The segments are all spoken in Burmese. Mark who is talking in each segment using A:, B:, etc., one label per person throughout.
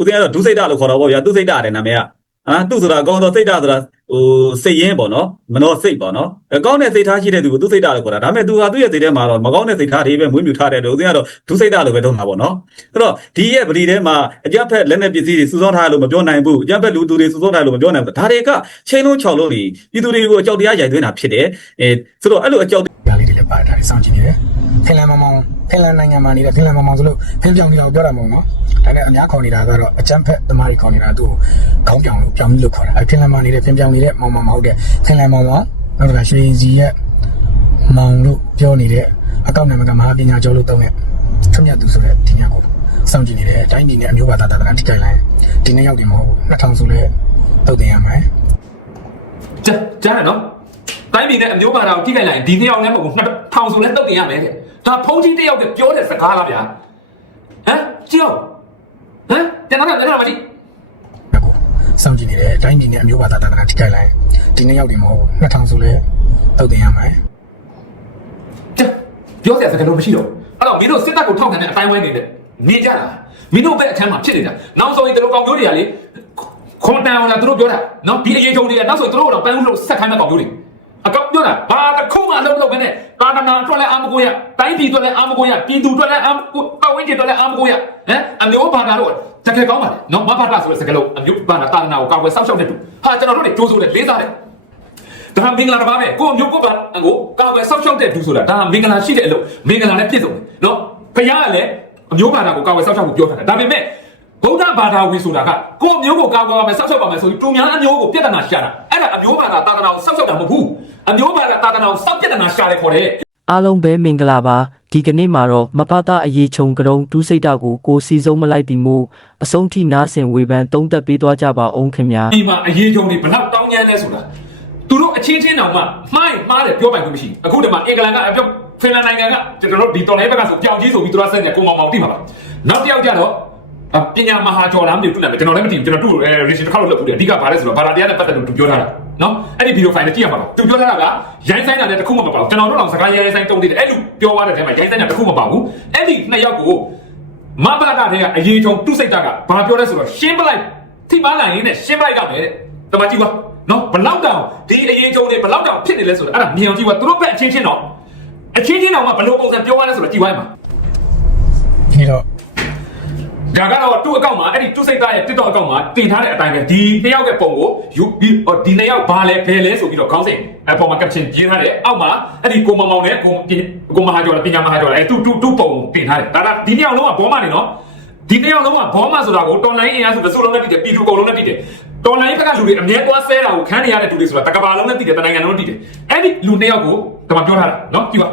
A: ဦးစင်းကတော့ဒုစိတ်တလို့ခေါ်တော့ဗောဗျာသူစိတ်တတဲ့နာမည်ကအာသူဆိုတာကောင်းတော့စိတ်တဆိုတာဟိုစိတ်ရင်းပေါ့နော်မနှောစိတ်ပေါ့နော်အကောင်းတဲ့စိတ်ထားရှိတဲ့သူကိုသူစိတ်တလို့ခေါ်တာဒါပေမဲ့သူဟာသူ့ရဲ့စိတ်ထဲမှာတော့မကောင်းတဲ့စိတ်ထားတွေပဲမွေးမြူထားတဲ့အတွက်ဦးစင်းကတော့ဒုစိတ်တလို့ပဲသုံးတာပေါ့နော်အဲ့တော့ဒီရဲ့ဗလီထဲမှာအကြက်ဖက်လက်နဲ့ပစ္စည်းတွေစုဆောင်းထားလို့မပြောနိုင်ဘူးအကြက်ဖက်လူသူတွေစုဆောင်းထားလို့မပြောနိုင်ဘူးဒါတွေကချိန်လုံးချောက်လုံးတွေပြည်သူတွေကိုအကြောက်တရားရိုက်သွင်းတာဖြစ်တယ်အဲဆိုတော့အဲ့လိုအကြောက်
B: ဒါလေးတွေလည်းပါတယ်ဒါတွေစောင့်ကြည့်နေတယ် ဖင်လန်မောင်မောင်ဖင်လန်နိုင်ငံမှာနေတဲ့ဖင်လန်မောင်မောင်ဆိုလို့ဖင်ပြောင်နေတာကိုပြောတာမဟုတ်နော်ဒါနဲ့အများခေါ်နေတာကတော့အချမ်းဖက်သမားတွေခေါ်နေတာသူ့ကိုခေါင်းပြောင်လို့ပြောင်ပြီးလို့ခေါ်တာအဲဖင်လန်မှာနေတဲ့ဖင်ပြောင်နေတဲ့မောင်မောင်မဟုတ်တဲ့ဖင်လန်မောင်မောင်နောက်ကရွှေရင်စီရဲ့မောင်လို့ပြောနေတဲ့အကောင့်နာမည်ကမဟာပညာကျော်လို့တောင်းတဲ့ထွတ်မြတ်သူဆိုတဲ့ဒီညကိုစောင့်ကြည့်နေတယ်တိုင်းပြည်နဲ့အမျိုးဘာသာတာတာထိကြိုက်လိုက်ဒီနေ့ရောက်တယ်မဟုတ်ဘူး2000ဆိုလဲတုတ်တင်ရမယ်
C: ကြားကြားရနော် တိုင်းပြည်နဲ့အမျိုးဘာသာကိုထိခိုက်လိုက်ရင်ဒီနှစ်ယောက်လည်းမဟုတ်ဘူးနှစ်ထောင်ဆိုလည်းတုတ်တင်ရမယ်တဲ့ဒါဖုန်းကြီးတစ်ယောက်ကပြောတဲ့စကားလားဗျာဟမ်ကြောက်ဟမ်ကျွန်တော်ကလည်းမကြည့်
B: ကိုစောင့်ကြည့်နေတယ်တိုင်းပြည်နဲ့အမျိုးဘာသာတာတာထိကြိုက်လိုက်ဒီနေ့ရောက်တယ်မဟုတ်ဘူး2000ဆိုလဲတုတ်တင်ရမယ်
C: ကြားပြောစရာစကားလုံးမရှိတော့အဲ့တော့မင်းတို့စစ်တပ်ကိုထောက်ခံတဲ့အတိုင်းဝိုင်းနေတဲ့နေကြလားမင်းတို့ဘက်အချမ်းမှာဖြစ်နေတာနောက်ဆိုရင်တို့ကောင်မျိုးတွေကလေခွန်တန်အောင်လားတို့ပြောတာနော်ဒီအရေးချုံတွေကနောက်ဆိုရင်တို့တော့ပန်းဦးလို့ဆက်ခိုင်းမဲ့ကောင်မျိုးတွေ အကောက်ပြောတာဘာတစ်ခုမှလုံးလုံးပဲနဲ့တာတနာအတွက်လည်းအာမကိုရတိုင်းပြည်အတွက်လည်းအာမကိုရပြည်သူအတွက်လည်းအာမကိုပတ်ဝန်းကျင်အတွက်လည်းအာမကိုရဟမ်အမျိုးဘာသာတော့တကယ်ကောင်းပါလေနော်မဘာသာဆိုတဲ့စကားလုံးအမျိုးဘာသာတာတနာကိုကောက်ွယ်စောက်ရှောက်နေတူဟာကျွန်တော်တို့တွေကြိုးစိုးတယ်လေးစားတယ်ဒါမင်္ဂလာတစ်ပါးပဲကိုမျိုးကိုပါကိုကာဝယ်ဆောက်ရှောက်တဲ့သူဆိုတာဒါမင်္ဂလာရှိတဲ့အလုပ်မင်္ဂလာနဲ့ပြည့်စုံတယ်နော်ဘုရားကလည်းအမျိုးဘာသာကိုကာဝယ်ဆောက်ရှောက်ဖို့ပြောထားတယ်ဒါပေမဲ့ ဗုဒ္ဓဘာသာဝင်ဆိုတာကကိုမျိုးကိုကာဝယ်ပါမယ်ဆောက်ရှောက်ပါမယ်ဆိုပြီးတူများအမျိုးကိုပြဿနာရှာတာအဲ့ဒါအမျိုးဘာသာသာသနာကိုဆောက်ရှောက်တာမဟုတ်ဘူးအမျိုးဘာသာသာသနာကိုစောက်ပြဿနာရှာတယ်ခေါ်တယ်
D: အားလုံးပဲမင်္ဂလာပါဒီကနေ့မှာတော့မပတာအရေးချုံကရုံတူးစိတ်တာကိုကိုစီဆုံးမလိုက်တီမို့အဆုံးထိနားဆင်ဝေဖန်သုံးသက်ပေးသွားကြပါအောင်ခင်ဗျာ
C: ဒီမှာအရေးကြုံတွေဘလောက်တောင်းကျမ်းလဲဆိုတာသူတို့အချင်းချင်းတောင်မှမှားရင်မှားတယ်ပြောပိုင်ခွင့်မရှိဘူးအခုဒီမှာအင်္ဂလန်ကအပြောဖင်လန်နိုင်ငံကကျွန်တော်တို့ဒီတော်လိုင်းဘက်ကဆိုပြောင်ကြီးဆိုပြီးသူတို့ဆက်နေကိုမောင်မောင်တိမှာပါနောက်တစ်ယောက်ကျတော့ အပညာမဟာကျော်လားမသိဘူးသူနာမည်ကျွန်တော်လည်းမသိဘူးကျွန်တော်သူ့အဲ reason တစ်ခါလို့လုပ်ဘူးတယ်အဓိကဘာလဲဆိုတော့ဘာသာတရားနဲ့ပတ်သက်လို့သူပြောထားတာနော်အဲ့ဒီဗီဒီယိုဖိုင်နဲ့ကြည့်ရမှာပါသူပြောထားတာကရိုင်းဆိုင်တာနဲ့တခုမှမပါဘူးကျွန်တော်တို့တော့စကားရိုင်းဆိုင်တုံးသေးတယ်အဲ့လိုပြောသွားတဲ့ထဲမှာရိုင်းဆိုင်တာတခုမှမပါဘူးအဲ့ဒီနှစ်ယောက်ကိုမဘာသာတွေကအရေးချုံသူ့စိတ်တကဘာပြောလဲဆိုတော့ရှင်းပလိုက်ထိမလာရင်နဲ့ရှင်းပလိုက်ကြမယ်တဲ့တမကြည့်ပါနော်ဘလောက်တောင်ဒီအရေးချုံတွေဘလောက်တောင်ဖြစ်နေလဲဆိုတော့အဲ့ဒါမြင်အောင်ကြည့်ပါသူတို့ဘက်အချင်းချင်းတော့အချင်းချင်းတော့မှဘလို့ပုံစံပြောရလဲဆိုတော့ကြည့်ပါမှာ
B: ဒီတော့
C: ဒါကတော့သူ့အကောင့်မှာအဲ့ဒီသူ့စိတ်သားရဲ့ TikTok အကောင့်မှာတင်ထားတဲ့အတိုင်းပဲဒီနှစ်ယောက်ရဲ့ပုံကိုယူဒီဟိုဒီနှစ်ယောက်ဘာလဲဘယ်လဲဆိုပြီးတော့ခေါင်းစဉ်အပေါ်မှာ caption ရေးထားတယ်အောက်မှာအဲ့ဒီကိုမောင်မောင်နဲ့ကိုကိုမဟာကျော်လည်းပညာမဟာကျော်လည်းအဲ့သူသူသူ့ပုံတင်ထားတယ်ဒါကဒီနှစ်ယောက်လုံးကဘောမနေနော်ဒီနှစ်ယောက်လုံးကဘောမဆိုတာကိုတော်လိုင်းအင်အားစုတစ်စုလုံးနဲ့တည်တယ်ပြည်သူအကုန်လုံးနဲ့တည်တယ်တော်လိုင်းဘက်ကလူတွေအမြဲသွားဆဲတာကိုခန်းနေရတဲ့လူတွေဆိုတာတကဘာလုံးနဲ့တည်တယ်တနိုင်ငံလုံးနဲ့တည်တယ်အဲ့ဒီလူနှစ်ယောက်ကိုဒါမှပြောထားတာနော်ကြည့်ပါ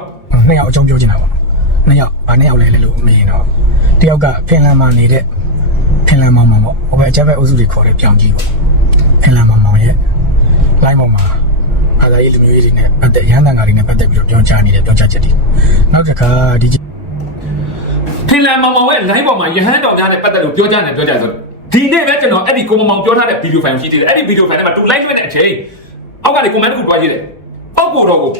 B: နှစ်ယောက်အကြောင်းပြောချင်တာပေါ့နှစ်ယောက်ဗာနှစ်ယောက်လဲလဲလို့မရင်တော့ တယောက်ကဖင်လန်မှာနေတဲ့ဖင်လန်မောင်မောင်ပေါ့ဟိုဘက်အချက်ဘက်အုပ်စုတွေခေါ်တဲ့ပြောင်ကြီးပေါ့ဖင်လန်မောင်မောင်ရဲ့ line ပေါ်မှာအာသာရေးလူမျိုးရေးတွေနဲ့ပတ်သက်ရဟန်းတန်ဃာတွေနဲ့ပတ်သက်ပြီးတော့ပြောကြားနေတဲ့ပြောကြားချက်တွေနောက်တစ်ခါဒီ
C: ဖင်လန်မောင်မောင်ရဲ့ line ပေါ်မှာယဟန်တော်များနဲ့ပတ်သက်လို့ပြောကြတယ်ပြောကြတယ်ဆိုတော့ဒီနေ့ပဲကျွန်တော်အဲ့ဒီကိုမောင်မောင်ပြောထားတဲ့ဗီဒီယိုဖိုင်ရှိသေးတယ်အဲ့ဒီဗီဒီယိုဖိုင်ထဲမှာသူ line လွှင့်တဲ့အချိန်အောက်ကနေ comment တစ်ခုတွားကြည့်တယ်ပောက်ကိုတော်ကို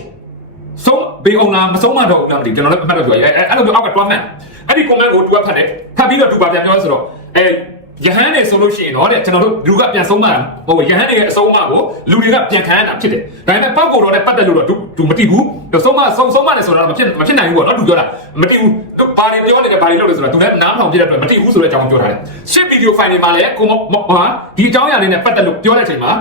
C: ဆုံးဘေးအောင်လားမဆုံးမတော့ဘူးလားမသိဘူးကျွန်တော်လည်းအမှတ်တော့ပြောရဲအဲ့အဲ့လိုမျိုးအောက်ကတွားမှန်အဲ့ဒီ comment ကိုသူကဖတ်တယ်ဖတ်ပြီးတော့သူပါပြန်ပြောဆိုတော့အဲယဟန်နေဆိုလို့ရှိရင်တော့တဲ့ကျွန်တော်တို့လူကပြန်ဆုံးမတာဟိုယဟန်နေရဲ့အဆုံးအမကိုလူတွေကပြန်ခံရတာဖြစ်တယ်ဒါပေမဲ့ပောက်ကိုတော်နဲ့ပတ်သက်လို့တော့သူသူမသိဘူးသူဆုံးမဆုံးဆုံးမတယ်ဆိုတော့မဖြစ်မဖြစ်နိုင်ဘူးပေါ့နော်သူပြောတာမသိဘူးသူဘာတွေပြောနေတယ်ဘာတွေလုပ်နေဆိုတော့သူလည်းနားထောင်ပြတဲ့အတွက်မသိဘူးဆိုတဲ့အကြောင်းပြောထားတယ်ရှစ်ဗီဒီယိုဖိုင်တွေမှာလည်းကိုဟာဒီအကြောင်းအရာလေးနဲ့ပတ်သက်လို့ပြောတဲ့အချိန်မှာ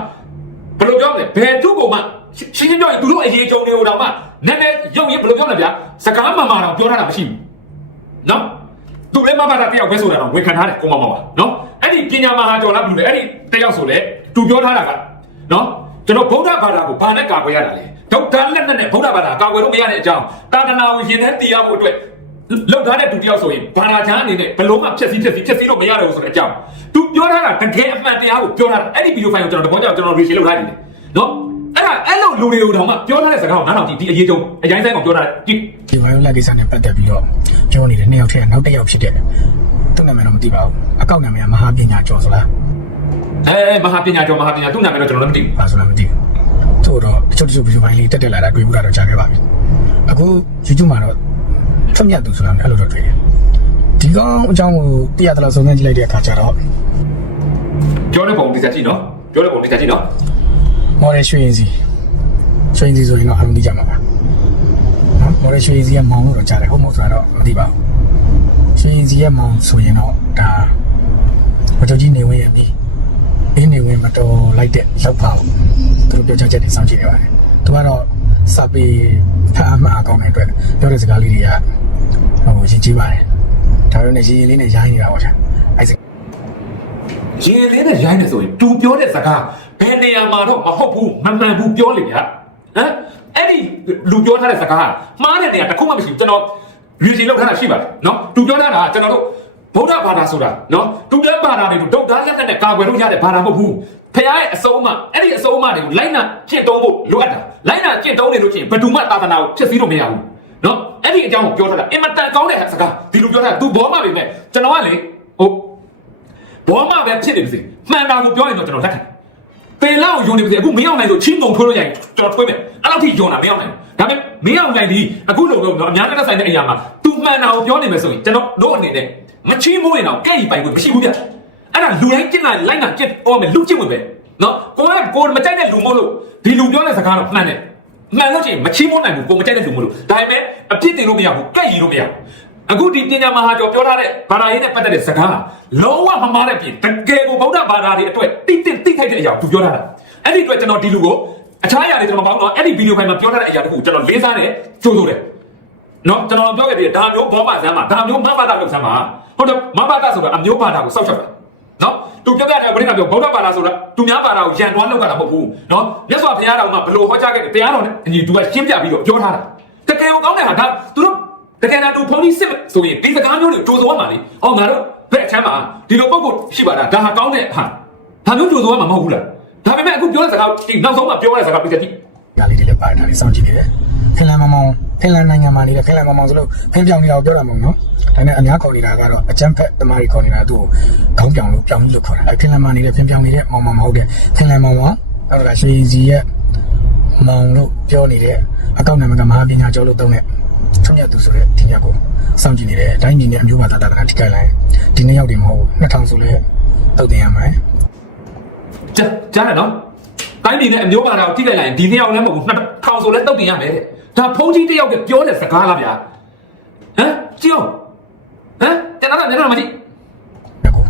C: ဘယ်လိုပြောမလဲဘယ်သူ့ကိုမှ ရှင်းရှင်းပြောရင်သူတို့အရေးကြုံနေတော့မှနည်းနည်းရုပ်ရင်းဘယ်လိုပြောမလဲဗျာစကားမှန်မှန်တော့ပြောထားတာမရှိဘူးနော်သူလည်းမဘာတာတယောက်ပဲဆိုတာတော့ဝန်ခံထားတယ်ကိုမမောပါနော်အဲ့ဒီပညာမဟာကျော်လားဘယ်လိုလဲအဲ့ဒီတယောက်ဆိုလေသူပြောထားတာကနော်ကျွန်တော်ဗုဒ္ဓဘာသာကိုဘာနဲ့ကာကွယ်ရတာလဲဒုက္ခလက်နဲ့နဲ့ဗုဒ္ဓဘာသာကာကွယ်လို့မရတဲ့အကြောင်းတာသနာကိုရင်ထဲတရားဖို့အတွက်လောက်ထားတဲ့သူတယောက်ဆိုရင်ဘာသာချမ်းအနေနဲ့ဘလို့မှဖြည့်ဆည်းဖြည့်ဆည်းဖြည့်ဆည်းလို့မရတော့ဘူးဆိုတဲ့အကြောင်းသူပြောထားတာတကယ်အမှန်တရားကိုပြောထားတာအဲ့ဒီဗီဒီယိုဖိုင်ကိုကျွန်တော်တဘောကြောင့်ကျွန်တော် reach လုပ်ထားတယ်နော်အဲ့ဒါအဲ့ လိုလူတွေကိုတော့မှပြောထားတဲ့စကားကိုနားထောင်ကြည့်ဒီအရေးကြုံအရင်ဆိုင်ကိုပြောထားတယ်ကြည့်
B: ဒီဘိုင်ယိုလာကိစ္စနဲ့ပတ်သက်ပြီးတော့ပြောနေတဲ့နှစ်ယောက်ထဲကနောက်တစ်ယောက်ဖြစ်တဲ့သူ့နာမည်တော့မသိပါဘူးအကောင့်နာမည်ကမဟာပညာကျော်ဆိုလား
C: အဲမဟာပညာကျော်မဟာပညာသူ့နာမည်တော့ကျွန်တော်လည်းမသိဘူး
B: ဘာဆိုလားမသိဘူးသူ့တော့တချို့တချို့ဗီဒီယိုဖိုင်လေးတက်တက်လာတာတွေ့ဘူးတာတော့ကြားခဲ့ပါပြီအခု YouTube မှာတော့ထွတ်မြတ်သူဆိုတာလည်းအဲ့လိုတော့တွေ့တယ်ဒီကောင်အကြောင်းကိုသိရတဲ့လောက်စုံစမ်းကြည့်လိုက်တဲ့အခါကျတော့
C: ပြောတဲ့ပုံဒီစားကြည့်နော်ပြောတဲ့ပုံဒီစားကြည့်နော်
B: မော်ရယ်ရွှေရင်စီ ရွှေရင်စီဆိုရင်တော့အမှန်ကြီးကြမှာပါနော်မော်ရယ်ရွှေရင်စီကမောင်လို့တော့ကြားတယ်ဟုတ်မဟုတ်ဆိုတော့မသိပါဘူးရွှေရင်စီကမောင်ဆိုရင်တော့ဒါဘုရားကြီးနေဝင်ရပြီအင်းနေဝင်မတော်လိုက်တဲ့လောက်ပါဘူးသူတို့ပြောချချက်တွေစောင့်ကြည့်နေပါတယ်သူကတော့စပီဖားမှာအကောင်းတဲ့အတွက်ပြောတဲ့စကားလေးတွေကဟိုရှင်းကြည့်ပါတယ်ဒါပေမဲ့ရည်ရည်လေးနဲ့ရိုင်းနေတာပေါ့ဗျာအဲ့စ
C: ရင်လေးနဲ့ရိုင်းနေဆိုရင်သူပြောတဲ့စကားဘယ်နေရာမှာတော့မဟုတ်ဘူးမမှန်ဘူးပြောလေဗျာ ဟမ်အဲ့ဒီလူပြောထားတဲ့စကားကမှားတဲ့နေရာတစ်ခုမှမရှိဘူးကျွန်တော်ရွေးချယ်လောက်ထားတာရှိပါတယ်နော်သူပြောထားတာကကျွန်တော်တို့ဗုဒ္ဓဘာသာဆိုတာနော်သူလည်းဘာသာတွေကိုဒုတ်သားလက်နဲ့ကာကွယ်လို့ရတဲ့ဘာသာမဟုတ်ဘူးဖခင်ရဲ့အစုံအမအဲ့ဒီအစုံအမတွေကိုလိုက်နာကျင့်သုံးဖို့လိုအပ်တာလိုက်နာကျင့်သုံးနေလို့ရှိရင်ဘယ်သူမှသာသနာကိုဖြစ်စည်းလို့မရဘူးနော်အဲ့ဒီအကြောင်းကိုပြောထားတာအင်မတန်ကောင်းတဲ့စကားဒီလူပြောထားတာသူဘောမှပဲမဲ့ကျွန်တော်ကလေဟိုဘောမပဲဖြစ်နေပါစေမှန်တာကိုပြောရင်တော့ကျွန်တော်လက်ခံ ပင်လောက်ယုံနေပါစေအခုမင်းအောင်နိုင်ဆိုချင်းကုန်ထွေးလို့ရရင်ကျွန်တော်ထွေးမယ်အဲ့လောက်ထိယုံတာမင်းအောင်နိုင်ဒါပေမဲ့မင်းအောင်နိုင်ဒီအခုလိုတော့အများနဲ့ဆိုင်တဲ့အရာမှာ तू မှန်တာကိုပြောနေမယ်ဆိုရင်ကျွန်တော်တို့အနေနဲ့မချင်းမိုးရင်တော့ကဲ့ရီပိုင်ကိုမရှိဘူးဗျအဲ့ဒါလူတိုင်းကျင့်လိုက်လိုက်တာကျင့်အော်မယ်လူကျင့်ဝင်ပဲနော်ကိုကကိုမကြိုက်တဲ့လူမို့လို့ဒီလူပြောတဲ့စကားတော့မှန်တယ်မှန်လို့ချင်းမချင်းမိုးနိုင်ဘူးကိုမကြိုက်တဲ့လူမို့လို့ဒါပေမဲ့အပြစ်တင်လို့မရဘူးကဲ့ရီလို့မရဘူး အခုဒီပညာမဟာကျော်ပြောထားတဲ့ဘာသာရေးနဲ့ပတ်သက်တဲ့စကားလုံးဝမမားတဲ့ပြင်တကယ်ကိုဗုဒ္ဓဘာသာတွေအတွက်တိတိတိခိုက်တဲ့အရာကိုသူပြောထားတာအဲ့ဒီအတွက်ကျွန်တော်ဒီလူကိုအခြားအရာတွေကျွန်တော်မပေါ့တော့အဲ့ဒီဗီဒီယိုဖိုင်မှာပြောထားတဲ့အရာတခုကျွန်တော်လေးစားတယ်ကြိုးဆိုတယ်နော်ကျွန်တော်ပြောခဲ့ပြီဒါမျိုးဘောမဆမ်းမှာဒါမျိုးမဘာသာလုပ်ဆမ်းမှာဟုတ်တယ်မဘာသာဆိုတာအမျိုးဘာသာကိုစောက်ချက်တာနော်သူပြောပြတယ်ဘယ်နဲ့ပြောဗုဒ္ဓဘာသာဆိုတာသူများဘာသာကိုယံတွားလောက်တာမဟုတ်ဘူးနော်မြတ်စွာဘုရားတော်မှာဘလို့ဟောကြားခဲ့တရားတော်နဲ့အညီသူကရှင်းပြပြီးတော့ပြောထားတာတကယ်ကိုကောင်းတဲ့ဟာဒါသူတို့ တကယ်တော့သူဖုန်းကြီးစစ်ဆိုရင်ဒီစကားမျိုးတွေကြိုးစိုးရမှာလေ။အော်ငါတို့ဘက်ချမ်းမှာဒီလိုပုံကိုရှိပါလားဒါဟာကောင်းတဲ့ဟာ။ဒါမျိုးကြိုးစိုးရမှာမဟုတ်ဘူးလား။ဒါပေမဲ့အခုပြောတဲ့စကားဒီနောက်ဆုံးမှပြောတဲ့စကားပြည့်တိ
B: ဒါလေးတွေလည်းပါတယ်ဒါလေးစောင့်ကြည့်နေတယ်ဖင်လန်မောင်မောင်ဖင်လန်နိုင်ငံမှာနေတဲ့ဖင်လန်မောင်မောင်ဆိုလို့ဖင်ပြောင်နေတာကိုပြောတာမဟုတ်နော်ဒါနဲ့အများခေါ်နေတာကတော့အချမ်းဖက်တမားကြီးခေါ်နေတာသူ့ကိုခေါင်းပြောင်လို့ပြောင်းလို့ခေါ်တာအဲဖင်လန်မှာနေတဲ့ဖင်ပြောင်နေတဲ့မောင်မောင်မဟုတ်တဲ့ဖင်လန်မောင်မောင်နောက်ကရွှေစီရဲ့မောင်လို့ပြောနေတဲ့အကောင့်နာမည်ကမဟာပညာကျော်လို့သုံးတဲ့ ထွန်းမြတ်သူဆိုတဲ့ဒီရက်ကိုစောင့်ကြည့်နေတယ်အတိုင်းပြည်နဲ့အမျိုးဘာသာတာနာထိခိုက်လိုက်ဒီနေ့ရောက်တယ်မဟုတ်ဘူး2000ဆိုလဲတုတ်တင်ရမယ်။
C: ကြားကြားတယ်နော်။တိုင်းပြည်နဲ့အမျိုးဘာသာကိုထိလိုက်လိုက်ရင်ဒီနှစ်ယောက်လည်းမဟုတ်ဘူးနှစ်ထောင်ဆိုလည်းတုတ်တင်ရမယ်တဲ့။ဒါဖုန်းကြီးတစ်ယောက်ကပြောတဲ့စကားလားဗျာ။ဟမ်ကြည့်အောင်။ဟမ်ကျွန်တော်ကလည်းမကြည့်
B: ဘက်ကို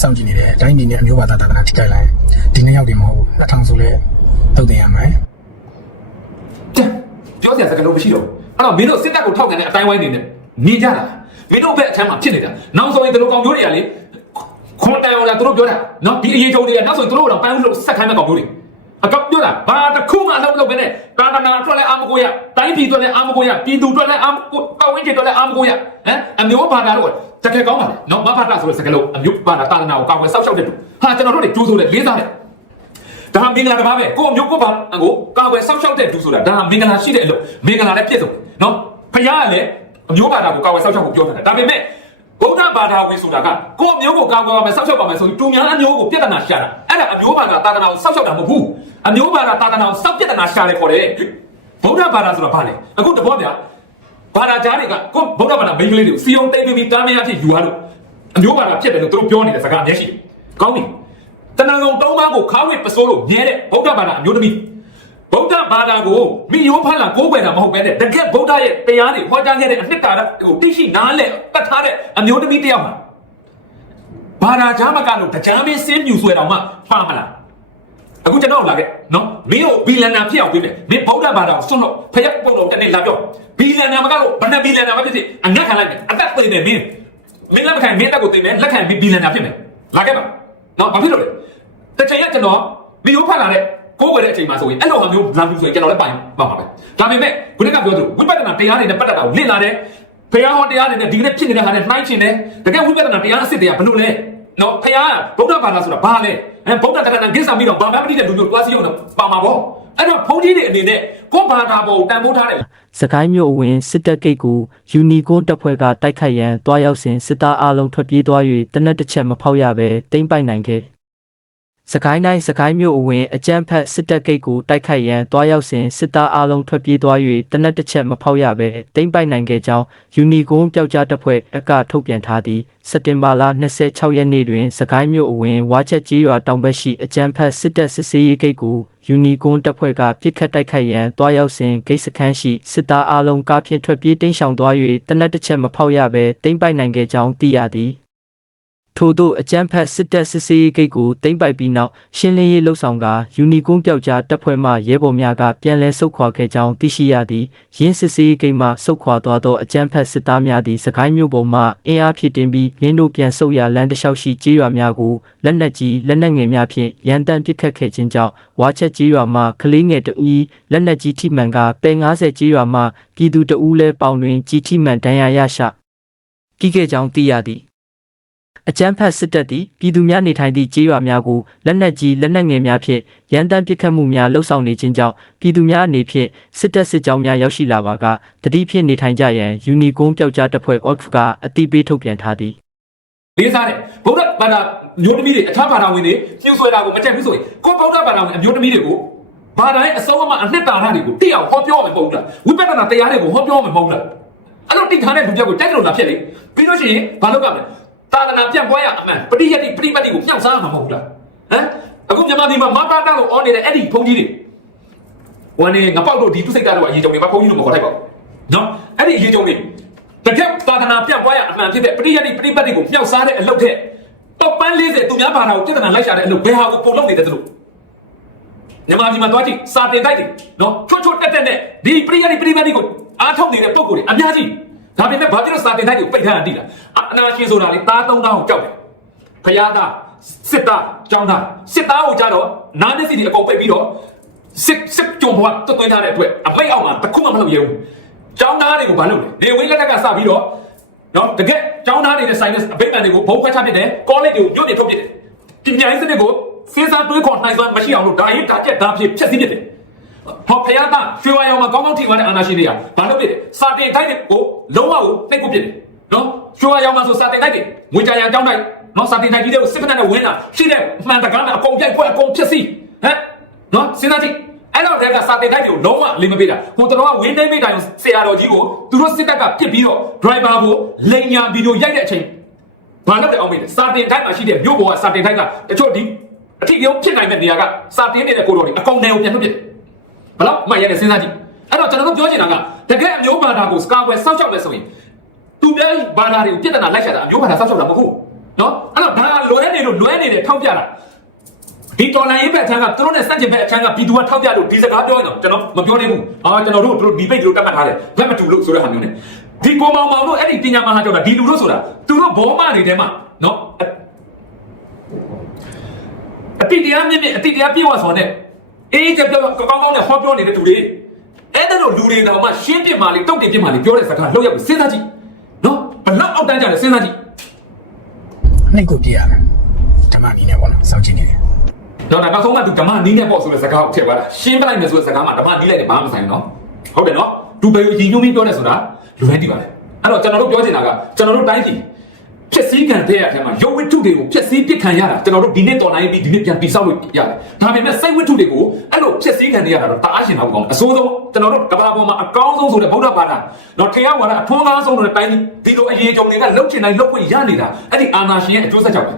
B: စောင့်ကြည့်နေတယ်အတိုင်းပြည်နဲ့အမျိုးဘာသာတာနာထိခိုက်လိုက်ဒီနေ့ရောက်တယ်မဟုတ်ဘူး2000ဆိုလဲတုတ်တင်ရမယ်
C: ကြပြောစရာစကားလုံးမရှိတော့ဘူး အဲ့တော့မင်းတို့စစ်တပ်ကိုထောက်ခံတဲ့အတိုင်းဝိုင်းနေနဲ့နေကြတာမင်းတို့ဘက်အထမ်းမှာဖြစ်နေတာနောက်ဆိုရင်တို့ကောင်မျိုးတွေကလေခွန်တိုင်အောင်လာတို့ပြောတာနော်ဒီအရေးချုပ်တွေကနောက်ဆိုရင်တို့တော့ပန်းဦးလို့ဆက်ခိုင်းမဲ့ကောင်မျိုးတွေအကောက်ပြောတာဘာတစ်ခုမှလောက်လောက်ပဲနဲ့ကာတနာအတွက်လည်းအာမကိုရတိုင်းပြည်အတွက်လည်းအာမကိုရပြည်သူအတွက်လည်းအာမကိုပတ်ဝန်းကျင်အတွက်လည်းအာမကိုရဟမ်အမျိုးဘာသာတော့တကယ်ကောင်းပါလေနော်မဘာသာဆိုတဲ့စကားလုံးအမျိုးဘာသာတာနာကိုကောက်ွယ်ဆောက်ရှောက်တဲ့တူဟာကျွန်တော်တို့တွေကြိုးဆိုတယ်လေးစားတယ် ဒါမင်္ဂလာတစ်ပါးပဲကိုယ့်အမျိုးကိုယ့်ဘာကိုကာဝယ်ဆောက်ရှောက်တဲ့သူဆိုတာဒါမင်္ဂလာရှိတဲ့အလုပ်မင်္ဂလာလည်းပြည့်စုံနော်ဖခင်ကလည်းအမျိုးဘာသာကိုကာဝယ်ဆောက်ရှောက်ဖို့ပြောတာဒါပေမဲ့ဗုဒ္ဓဘာသာဝင်ဆိုတာကကိုယ့်အမျိုးကိုကာကွယ်ပါမယ်ဆောက်ရှောက်ပါမယ်ဆိုရင်တူများအမျိုးကိုပြဿနာရှာတာအဲ့ဒါအမျိုးဘာသာသာသနာကိုဆောက်ရှောက်တာမဟုတ်ဘူးအမျိုးဘာသာသာသနာကိုဆောက်ပြဿနာရှာတယ်ခေါ်တယ်ဗုဒ္ဓဘာသာဆိုတာဘာလဲအခုတဘောဗျာဘာသာကြားတွေကကိုဗုဒ္ဓဘာသာမိန်းကလေးတွေကိုစီယုံတိတ်ပြီးတားမရဖြစ်ယူရလို့အမျိုးဘာသာဖြစ်တယ်လို့သူတို့ပြောနေတဲ့စကားအများရှိတယ်ကောင်းပြီ တဏ္ဍာကုံတောင်းသားကိုခါဝိပစိုးလို့မြဲတဲ့ဗုဒ္ဓဘာသာအမျိုးသမီးဗုဒ္ဓဘာသာကိုမိယိုးဖတ်လာကိုးကွယ်တာမဟုတ်ပဲတဲ့တကယ်ဗုဒ္ဓရဲ့တရားတွေဟောကြားခဲ့တဲ့အနှစ်သာရဟိုသိရှိနားလည်တတ်ထားတဲ့အမျိုးသမီးတစ်ယောက်မှာဘာသာကြားမကလို့တရားမင်းစင်းမြူဆွဲတော်မှဖားမလားအခုကျွန်တော်လာခဲ့နော်မင်းကိုဘီလန်နာဖြစ်အောင်ပေးမယ်မင်းဗုဒ္ဓဘာသာကိုစွန့်လို့ဖရက်ပုတ်တော့တနေ့လာပြောဘီလန်နာမကလို့ဘယ်နှဘီလန်နာမဖြစ်ဖြစ်အငတ်ခံလိုက်မယ်အသက်သိနေမင်းမင်းလက်မခံမင်းတက်ကိုသိမယ်လက်ခံပြီးဘီလန်နာဖြစ်မယ်လာခဲ့ပါနော်ဘာဖြစ်လို့လဲ တစ်ချိန်ကကျွန်တော်ဗီဒီယိုဖတ်လာတဲ့ကိုယ်ဝယ်တဲ့အချိန်မှာဆိုရင်အဲ့လိုဟာမျိုးလာဘူးဆိုရင်ကျွန်တော်လည်းပိုင်ပါပါပဲဒါပေမဲ့ခုနကပြောသလိုဝိပဿနာတရားတွေနဲ့ပတ်သက်တာကိုလေ့လာတယ်ဖះဟောတရားတွေနဲ့ဒီကနေ့ဖြစ်နေတဲ့ဟာနဲ့နှိုင်းချင်တယ်တကယ်ဝိပဿနာတရားအစစ်တွေကဘယ်လိုလဲနော်ဖះဗုဒ္ဓဘာသာဆိုတာဘာလဲအဲဗုဒ္ဓတက္ကနာဂစ္ဆာမိတော့ဘာမှမသိတဲ့လူမျိုးတွားစီအောင်ပါမှာပေါ့အဲ့တော့ဘုန်းကြီးတွေအနေနဲ့ကိုယ်ဘာသာပေါ်တန်ဖိုးထားတယ်
D: စကိုင်းမြို့အဝင်စစ်တပ်ဂိတ်ကိုယူနီကွန်တပ်ဖွဲ့ကတိုက်ခိုက်ရန်တွားရောက်စဉ်စစ်သားအလုံးထွက်ပြေးသွား၍တနက်တစ်ချက်မဖောက်ရဘဲတိမ့်ပိုက်နိုင်ခဲ့ စစကိုင်းတိုင်းစကိုင်းမြို့အဝင်အကြမ်းဖက်စစ်တပ်ဂိတ်ကိုတိုက်ခိုက်ရန်တွားရောက်စဉ်စစ်သားအလုံးထွက်ပြေးသွား၍တနက်တစ်ချက်မဖောက်ရဘဲတိမ့်ပိုက်နိုင်ခဲ့ကြောင်းယူနီကွန်ပျောက်ကြားတပ်ဖွဲ့အကထုတ်ပြန်ထားသည်စက်တင်ဘာလ26ရက်နေ့တွင်စကိုင်းမြို့အဝင်ဝါချက်ကြီးရွာတောင်ဘက်ရှိအကြမ်းဖက်စစ်တပ်စစ်ဆေးရေးဂိတ်ကိုယူနီကွန်တပ်ဖွဲ့ကပြစ်ခတ်တိုက်ခိုက်ရန်တွားရောက်စဉ်ဂိတ်စခန်းရှိစစ်သားအလုံးကားဖြင့်ထွက်ပြေးတိမ်းရှောင်သွား၍တနက်တစ်ချက်မဖောက်ရဘဲတိမ့်ပိုက်နိုင်ခဲ့ကြောင်းသိရသည် ထို့သောအကြမ်းဖက်စစ်တပ်စစ်ဆေးရေးဂိတ်ကိုတင်ပိုက်ပြီးနောက်ရှင်းလင်းရေးလှုပ်ဆောင်ကယူနီကွန်ပျောက်ကြားတပ်ဖွဲ့မှရဲဘော်များကပြန်လည်ဆုတ်ခွာခဲ့ကြောင်းသိရှိရသည်ရင်းစစ်ဆေးရေးဂိတ်မှဆုတ်ခွာသွားသောအကြမ်းဖက်စစ်သားများသည်စကိုင်းမြို့ပေါ်မှအင်အားဖြစ်တင်ပြီးရင်းတို့ပြန်ဆုတ်ရလမ်းတစ်လျှောက်ရှိကြေးရွာများကိုလက်နက်ကြီးလက်နက်ငယ်များဖြင့်ရန်တမ်းပစ်ခတ်ခဲ့ခြင်းကြောင့်ဝါချက်ကြေးရွာမှကလေးငယ်တဦးလက်နက်ကြီးထိမှန်ကပဲ90ကြေးရွာမှပြည်သူတဦးလဲပေါင်တွင်ကြီးထိမှန်ဒဏ်ရာရရှိပြီးခဲ့ကြောင်းသိရသည် အကြမ်းဖက်စစ်တပ်သည်ပြည်သူများနေထိုင်သည့်ကျေးရွာများကိုလက်နက်ကြီးလက်နက်ငယ်များဖြင့်ရန်တမ်းပစ်ခတ်မှုများလှုပ်ဆောင်နေခြင်းကြောင့်ပြည်သူများအနေဖြင့်စစ်တပ်စစ်ကြောင်းများရောက်ရှိလာပါကတတိဖြင့်နေထိုင်ကြရန်ယူနီကွန်ပျောက်ကြားတပ်ဖွဲ့ OX ကအတိပေးထုတ်ပြန်ထားသည်
C: လေးစားတယ်ဗုဒ္ဓဘာသာမျိုးသမီးတွေအခြားဘာသာဝင်တွေညှို့ဆွဲတာကိုမတက်ဘူးဆိုရင်ကိုဗုဒ္ဓဘာသာဝင်အမျိုးသမီးတွေကိုဘာသာရဲ့အစုံအမအနှစ်သာရတွေကိုတိအောင်ဟောပြောရမယ်မဟုတ်ဘူးလားဝိပဿနာတရားတွေကိုဟောပြောရမယ်မဟုတ်ဘူးလားအဲ့လိုတိထားတဲ့လူပြောက်ကိုတိုက်ကြလို့လာဖြစ်လေပြီးလို့ရှိရင်ဘာလုပ်ရမလဲ သာသနာပြန့်ပွားရအမှန်ပရိယတ်တိပရိပတ်တိကိုမြှောက်စားရမှာမဟုတ်ဘူးလားဟမ်အခုမြန်မာပြည်မှာမတာတာလို့အော်နေတဲ့အဲ့ဒီဘုန်းကြီးတွေဝန်နေငပေါက်တို့ဒီသူစိတ်ဓာတ်တို့အရေးကြုံနေမှာဘုန်းကြီးတို့မခေါ်လိုက်ပါဘူးနော်အဲ့ဒီအရေးကြုံနေတကယ်သာသနာပြန့်ပွားရအမှန်ဖြစ်တဲ့ပရိယတ်တိပရိပတ်တိကိုမြှောက်စားတဲ့အလုပ်တဲ့ပောက်ပန်း40သူများဘာသာကိုပြဿနာလိုက်ရှာတဲ့အလုပ်ဘယ်ဟာကိုပုံလုပ်နေတယ်သူတို့မြန်မာပြည်မှာသွားကြည့်စာတင်တိုက်တယ်နော်ချွတ်ချွတ်တက်တက်နဲ့ဒီပရိယတ်ဒီပရိမတ်ဒီကိုအားထုတ်နေတဲ့ပုံကိုယ်တွေအများကြီး ဒါပေမဲ့ဘာဖြစ်လို့စာတင်တိုက်ကိုပိတ်ထားရတိလားအနာရှင်ဆိုတာလေသားသုံးသားကိုကြောက်တယ်ဖယားသားစစ်သားကျောင်းသားစစ်သားကိုကြတော့နားမျက်စိတွေအကုန်ပိတ်ပြီးတော့စစ်စစ်ကြုံဘဝတွတ်သွင်းထားတဲ့အတွက်အပိတ်အောင်မှာတစ်ခုမှမလုပ်ရဘူးကျောင်းသားတွေကိုဘာလုပ်လဲနေဝင်းလက်ကစပြီးတော့နော်တကယ်ကျောင်းသားတွေနဲ့ဆိုင်တဲ့အပိတ်ပံတွေကိုဘုံခွဲချပစ်တယ်ကောလိပ်တွေကိုညွတ်နေထုတ်ပစ်တယ်ပညာရေးစနစ်ကိုစဉ်းစားတွေးခေါ်နိုင်စွမ်းမရှိအောင်လို့ဒါရင်တာချက်ဒါဖြစ်ဖြက်စီးပစ်တယ် ဟောဖယားသားရွှေဝါရောင်မှာကောင်းကောင်းထိသွားတဲ့အာနာရှင်တွေကဘာလုပ်ဖြစ်လဲစာတင်တိုက်တွေကိုလုံးဝကိုနှိပ်ကုတ်ဖြစ်တယ်နော်ရွှေဝါရောင်မှာဆိုစာတင်တိုက်တွေငွေကြရန်တောင်းတိုက်နော်စာတင်တိုက်ကြီးတွေကိုစစ်ဖက်နဲ့ဝင်လာရှိတဲ့မှန်တကားနဲ့အကုန်ပြိုက်ပွဲအကုန်ဖြစ်စီဟမ်နော်စဉ်းစားကြည့်အဲ့တော့တည်းကစာတင်တိုက်တွေကိုလုံးဝလိမ့်မပေးတာဟိုတော်ကဝင်းနေမိတိုင်းဆရာတော်ကြီးကိုသူတို့စစ်တပ်ကပြစ်ပြီးတော့ driver ကိုလိန်ညာဗီဒီယိုရိုက်တဲ့အချိန်ဘာလုပ်တယ်အောင်မေးတယ်စာတင်တိုက်မှာရှိတဲ့မြို့ပေါ်ကစာတင်တိုက်ကတချို့ဒီအထီးပြုံးဖြစ်နိုင်တဲ့နေရာကစာတင်နေတဲ့ကိုတော်တွေအကောင်နယ်ကိုပြန်လွှတ်ပစ်တယ် ဘယ်တော့မှရတဲ့စဉ်းစားကြည့်အဲ့တော့ကျွန်တော်တို့ပြောချင်တာကတကယ်အမျိုးဘာသာကိုစကားပွဲစောက်ချောက်လဲဆိုရင်သူပြောဘာသာတွေကိုပြဿနာလိုက်ချက်တာအမျိုးဘာသာစောက်ချောက်တာမဟုတ်ဘူးနော်အဲ့တော့ဒါကလွဲနေလို့လွဲနေတယ်ထောက်ပြတာဒီတော်လိုင်းရေးဘက်ချမ်းကသူတို့နဲ့စက်ကျင်ဘက်အချမ်းကပြည်သူကထောက်ပြလို့ဒီစကားပြောရင်တော့ကျွန်တော်မပြောနိုင်ဘူးအာကျွန်တော်တို့တို့ဒီပိတ်တို့တတ်မှတ်ထားတယ်ဘက်မတူလို့ဆိုတဲ့ဟာမျိုးနဲ့ဒီကိုမောင်မောင်တို့အဲ့ဒီပညာမဟာကျော်တာဒီလူတို့ဆိုတာသူတို့ဘောမတွေထဲမှာနော်အတိတရားမြင့်မြင့်အတိတရားပြည့်ဝစွာနဲ့ အေးကြပြောကောင်းကောင်းနဲ့ဟောပြောနေတဲ့သူတွေအဲ့ဒါတို့လူတွေတော့မှရှင်းပြစ်မှလေတုတ်တင်ပြစ်မှလေပြောတဲ့စကားလောက်ရောက်စဉ်းစားကြည့်နော်ဘလောက်အောက်တန်းကြလဲစဉ်းစားကြည့်
B: နှိတ်ကိုပြရမယ်ဓမ္မနီးနဲ့ပေါ့နော်စောင့်ကြည့်နေတယ်
C: တော့နောက်ဆုံးမှသူဓမ္မနီးနဲ့ပေါ့ဆိုတဲ့စကားကိုထည့်သွားတာရှင်းပြလိုက်မယ်ဆိုတဲ့စကားမှာဓမ္မနီးလိုက်တယ်ဘာမှမဆိုင်နော်ဟုတ်တယ်နော်သူဘယ်လိုရည်ညွှန်းပြီးပြောနေဆိုတာလူတိုင်းသိပါတယ်အဲ့တော့ကျွန်တော်တို့ပြောချင်တာကကျွန်တော်တို့တိုင်းပြည် ဖြစ်စည်းခံတဲ့အထက်မှာရုပ်ဝတ္ထုတွေကိုဖြစ်စည်းပစ်ခံရတာကျွန်တော်တို့ဒီနေ့တော်နိုင်ပြီးဒီနေ့ပြန်တိဆောက်လို့ရတယ်ဒါပေမဲ့စိတ်ဝတ္ထုတွေကိုအဲ့လိုဖြစ်စည်းခံနေရတာတော့တအားရှင်တော့ကောင်းအစိုးဆုံးကျွန်တော်တို့ကမ္ဘာပေါ်မှာအကောင်းဆုံးဆိုတဲ့ဗုဒ္ဓဘာသာတော့ထေရဝါဒအထွန်းကားဆုံးတဲ့တိုင်းဒီလိုအရေးကြုံတွေကလှုပ်ချင်တိုင်းလှုပ်ခွင့်ရနေတာအဲ့ဒီအာနာရှင်ရဲ့အကျိုးဆက်ကြောင့်ပဲ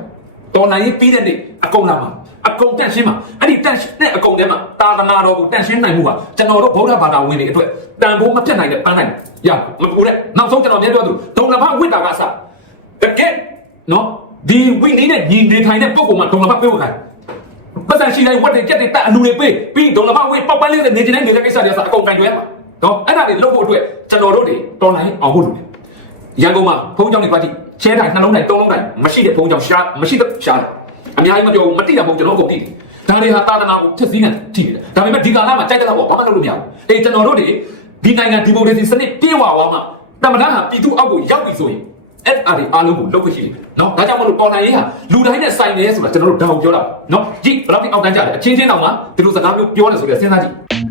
C: တော်နိုင်ပြီးတဲ့နေ့အကုန်လာမှာအကုန်တန့်ရှင်းမှာအဲ့ဒီတန့်ရှင်းတဲ့အကုန်ထဲမှာတာသနာတော်ကိုတန့်ရှင်းနိုင်မှုဟာကျွန်တော်တို့ဗုဒ္ဓဘာသာဝင်တွေအတွက်တန်ဖိုးမပြတ်နိုင်တဲ့ပန်းနိုင်ရမပူတဲ့နောက်ဆုံးကျွန်တော်မြဲပြောသူဒုံလဘဝိတာကအစ တကယ်နော်ဒီဝိနည်းနဲ့ညီနေထိုင်တဲ့ပုံကောင်မှဒုံလဘပေးဖို့ခိုင်းပတ်စံရှိတိုင်းဝတ်တွေကြက်တွေတက်အလူတွေပေးပြီးဒုံလဘဝိပောက်ပန်းလေးနဲ့နေနေတဲ့နေတဲ့ကိစ္စတွေဆိုအကုန်ကန်ကျွဲမှာနော်အဲ့ဒါတွေလုပ်ဖို့အတွက်ကျွန်တော်တို့တွေတော်လိုင်းအောင်ဖို့လုပ်တယ်ရန်ကုန်မှာဖုန်းကြောင်းတွေပါတိချဲတိုင်းနှလုံးတိုင်းတုံးလုံးတိုင်းမရှိတဲ့ဖုန်းကြောင်းရှားမရှိတဲ့ရှားတယ်အများကြီးမပြောဘူးမတိတာမဟုတ်ကျွန်တော်တို့ကုန်တိတယ်ဒါတွေဟာသာသနာကိုဖြစ်စည်းခံကြည့်တယ်ဒါပေမဲ့ဒီကာလမှာကြိုက်တဲ့တော့ဘာမှလုပ်လို့မရဘူးအေးကျွန်တော်တို့တွေဒီနိုင်ငံဒီမိုကရေစီစနစ်ပြေဝသွားမှတမန်တော်ဟာပြည်သူအောက်ကိုရောက်ပြီဆိုရင် အဲ့အားဒီအားလုံးကိုလုပ်ခွင့်ရှိတယ်နော်ဒါကြောင့်မလို့တော်လိုင်းရေးဟာလူတိုင်းနဲ့ဆိုင်နေဆိုတာကျွန်တော်တို့ဒါကိုပြောတာနော်ကြည့်ဘယ်လောက်ထိအောက်တန်းကြလဲအချင်းချင်းတောင်မှဒီလိုစကားမျိုးပြောတယ်ဆိုပြီးစဉ်းစားကြည့်